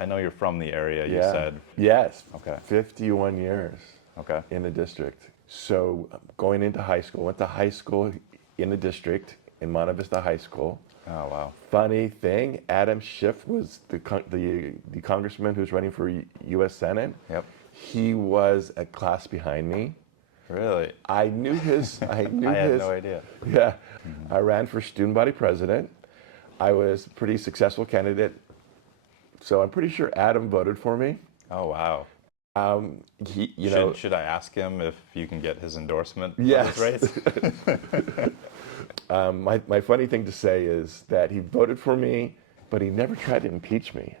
I know you're from the area, you Yeah. said. Yes. Okay. 51 years Okay. in the district. So going into high school, went to high school in the district in Monte Vista High School. Oh, wow. Funny thing, Adam Schiff was the congressman who's running for U.S. Senate. Yep. He was a class behind me. Really? I knew his. I knew I had his. no idea. Yeah, I ran for student body president. I was a pretty successful candidate, so I'm pretty sure Adam voted for me. Oh, wow. He, you know, Should I ask him if you can get his endorsement for yes. this race? My funny thing to say is that he voted for me, but he never tried to impeach me.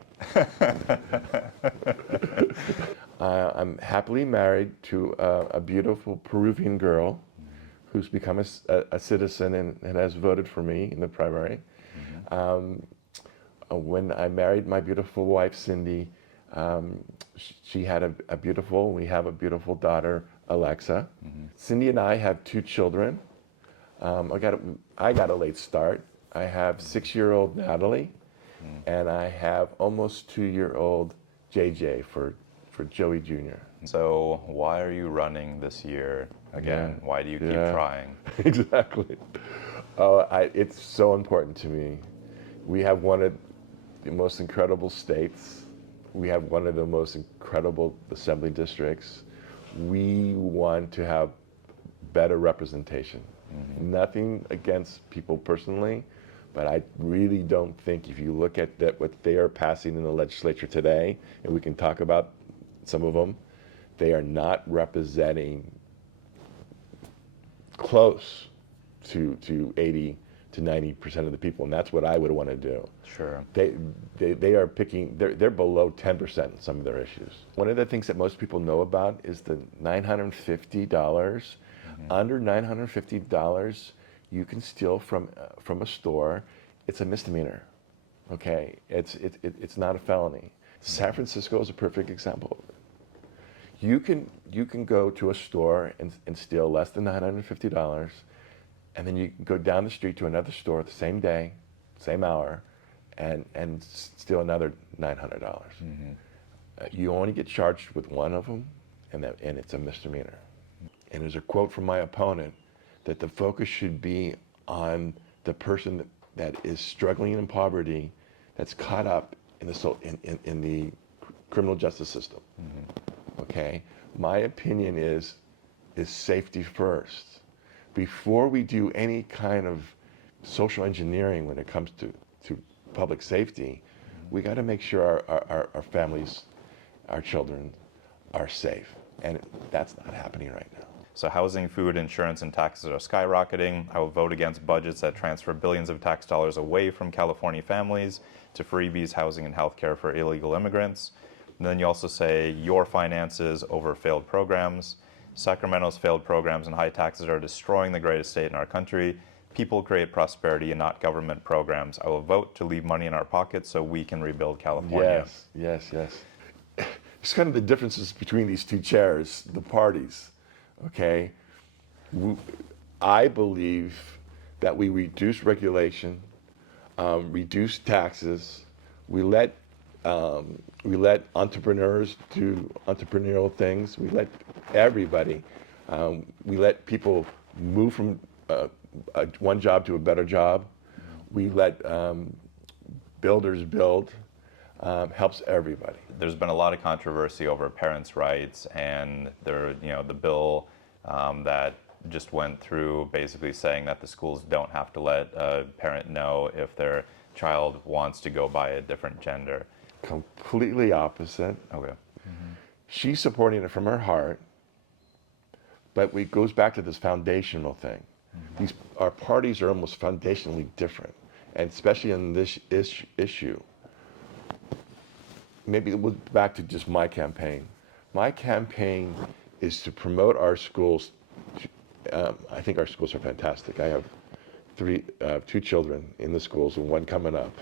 I'm happily married to a beautiful Peruvian girl who's become a citizen and has voted for me in the primary. When I married my beautiful wife, Cindy, she had we have a beautiful daughter, Alexa. Cindy and I have 2 children. I got a late start. I have 6-year-old Natalie, and I have almost 2-year-old JJ for Joey Jr. So why are you running this year again? Yeah. Why do you keep Yeah. trying? Exactly. It's so important to me. We have one of the most incredible states. We have one of the most incredible assembly districts. We want to have better representation. Nothing against people personally, but I really don't think if you look at what they are passing in the legislature today, and we can talk about some of them, they are not representing close to 80 to 90% of the people, and that's what I would want to do. Sure. They are picking, they're below 10% in some of their issues. One of the things that most people know about is the $950. Under $950, you can steal from a store. It's a misdemeanor, okay? It's not a felony. San Francisco is a perfect example of it. You can go to a store and steal less than $950, and then you can go down the street to another store the same day, same hour, and steal another $900. You only get charged with one of them, and it's a misdemeanor. And there's a quote from my opponent that the focus should be on the person that is struggling in poverty, that's caught up in the criminal justice system. Okay, my opinion is safety first. Before we do any kind of social engineering when it comes to public safety, we got to make sure our families, our children, are safe, and that's not happening right now. So housing, food, insurance, and taxes are skyrocketing. I will vote against budgets that transfer billions of tax dollars away from California families to freebies, housing, and healthcare for illegal immigrants. And then you also say your finances over failed programs. Sacramento's failed programs and high taxes are destroying the greatest state in our country. People create prosperity and not government programs. I will vote to leave money in our pockets so we can rebuild California. Yes. It's kind of the differences between these 2 chairs, the parties. Okay, I believe that we reduce regulation, reduce taxes. We let entrepreneurs do entrepreneurial things. We let everybody. We let people move from one job to a better job. We let builders build. Helps everybody. There's been a lot of controversy over parents' rights, and the bill that just went through basically saying that the schools don't have to let a parent know if their child wants to go by a different gender. Completely opposite. Okay. She's supporting it from her heart, but it goes back to this foundational thing. Our parties are almost foundationally different, and especially in this issue. Maybe we'll back to just my campaign. My campaign is to promote our schools. I think our schools are fantastic. I have 2 children in the schools and 1 coming up.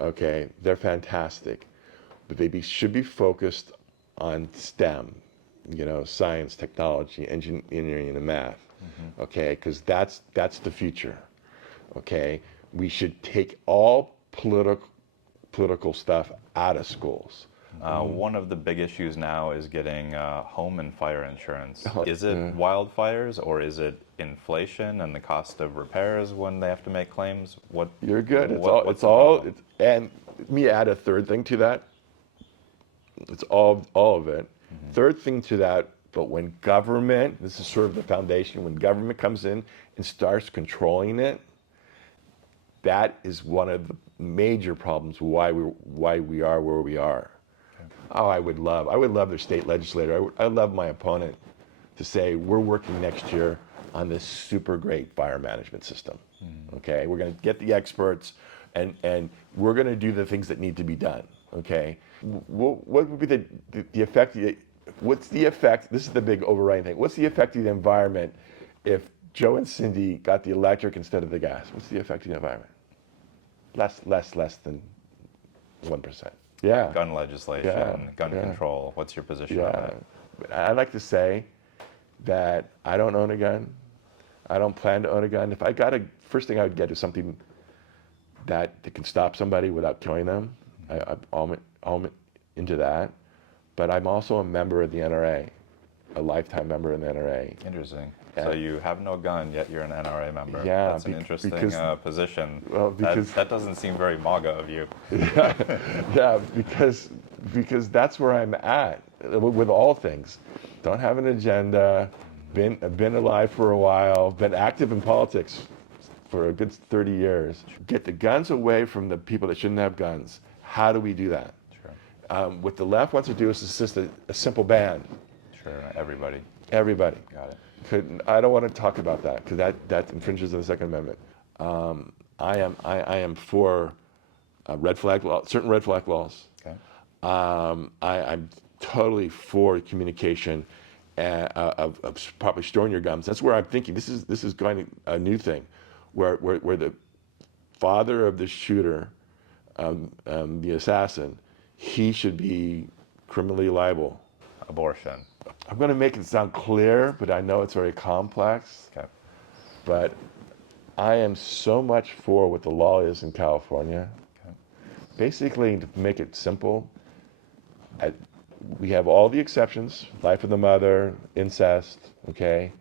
Okay, they're fantastic, but they should be focused on STEM, science, technology, engineering, and math. Okay, because that's the future. Okay, we should take all political stuff out of schools. One of the big issues now is getting home and fire insurance. Oh, Is it wildfires or is it inflation and the cost of repairs when they have to make claims? You're good. What's the problem? And let me add a third thing to that. It's all of it. Third thing to that, but when government, this is sort of the foundation, when government comes in and starts controlling it, that is one of the major problems why we are where we are. Oh, I would love their state legislator. I would love my opponent to say, we're working next year on this super great fire management system. Okay, we're going to get the experts, and we're going to do the things that need to be done. Okay, what would be the effect? What's the effect? This is the big overriding thing. What's the effect of the environment if Joe and Cindy got the electric instead of the gas? What's the effect of the environment? Less than 1%. Yeah. Gun legislation, gun control. What's your position on that? I'd like to say that I don't own a gun. I don't plan to own a gun. If I got first thing I would get is something that can stop somebody without killing them. I'm into that. But I'm also a member of the NRA, a lifetime member of the NRA. Interesting. So you have no gun, yet you're an NRA member. Yeah, that's an interesting position. Well, that doesn't seem very MAGA of you. Yeah, because that's where I'm at with all things. Don't have an agenda. Been alive for a while. Been active in politics for a good 30 years. Get the guns away from the people that shouldn't have guns. How do we do that? Sure. What the left wants to do is just a simple ban. Sure. Everybody. Got it. I don't want to talk about that because that infringes on the Second Amendment. I am for red flag law, certain red flag laws. Okay. I'm totally for communication of properly storing your guns. That's where I'm thinking. This is going to a new thing, where the father of the shooter, the assassin, he should be criminally liable. Abortion. I'm going to make it sound clear, but I know it's very complex. Okay. But I am so much for what the law is in California. Okay. Basically, to make it simple, we have all the exceptions: life of the mother, incest. Okay.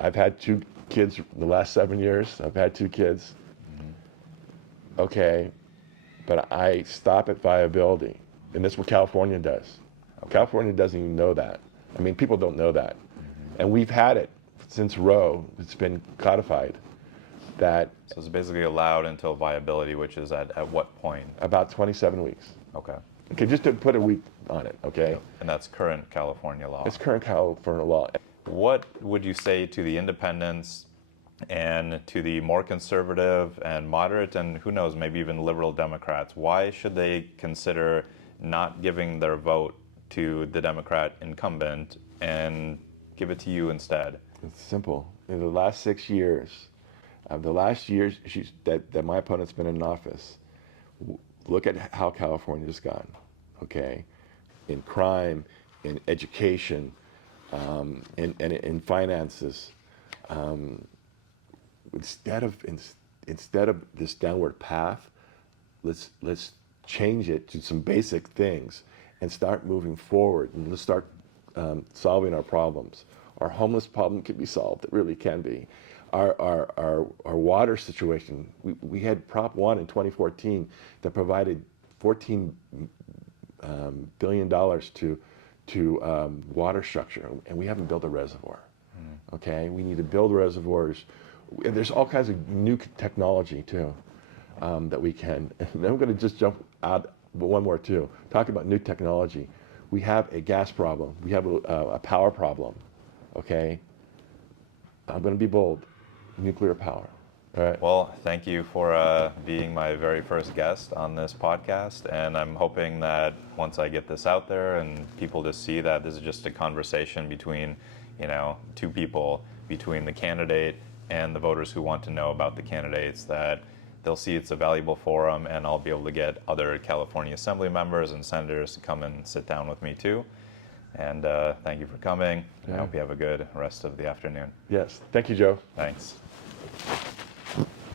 I've had 2 kids in the last 7 years. I've had 2 kids. Okay, but I stop at viability, and that's what California does. California doesn't even know that. I mean, people don't know that. And we've had it since Roe. It's been codified that. So it's basically allowed until viability, which is at what point? About 27 weeks. Okay. Okay, just to put a week on it, okay? And that's current California law. It's current California law. What would you say to the independents and to the more conservative and moderate and who knows, maybe even liberal Democrats? Why should they consider not giving their vote to the Democrat incumbent and give it to you instead? It's simple. In the last 6 years, that my opponent's been in office, look at how California's gone, okay? In crime, in education, in finances. Instead of this downward path, let's change it to some basic things and start moving forward, and let's start solving our problems. Our homeless problem can be solved. It really can be. Our water situation. We had Prop 1 in 2014 that provided $14 billion to water structure, and we haven't built a reservoir. Okay, we need to build reservoirs. And there's all kinds of new technology too that we can. And then I'm going to just jump out one more too. Talk about new technology. We have a gas problem. We have a power problem. Okay, I'm going to be bold. Nuclear power. All right. Well, thank you for being my very first guest on this podcast, and I'm hoping that once I get this out there and people just see that this is just a conversation between, 2 people, between the candidate and the voters who want to know about the candidates, that they'll see it's a valuable forum, and I'll be able to get other California Assembly members and senators to come and sit down with me too. And thank you for coming. Yeah. I hope you have a good rest of the afternoon. Yes. Thank you, Joe. Thanks.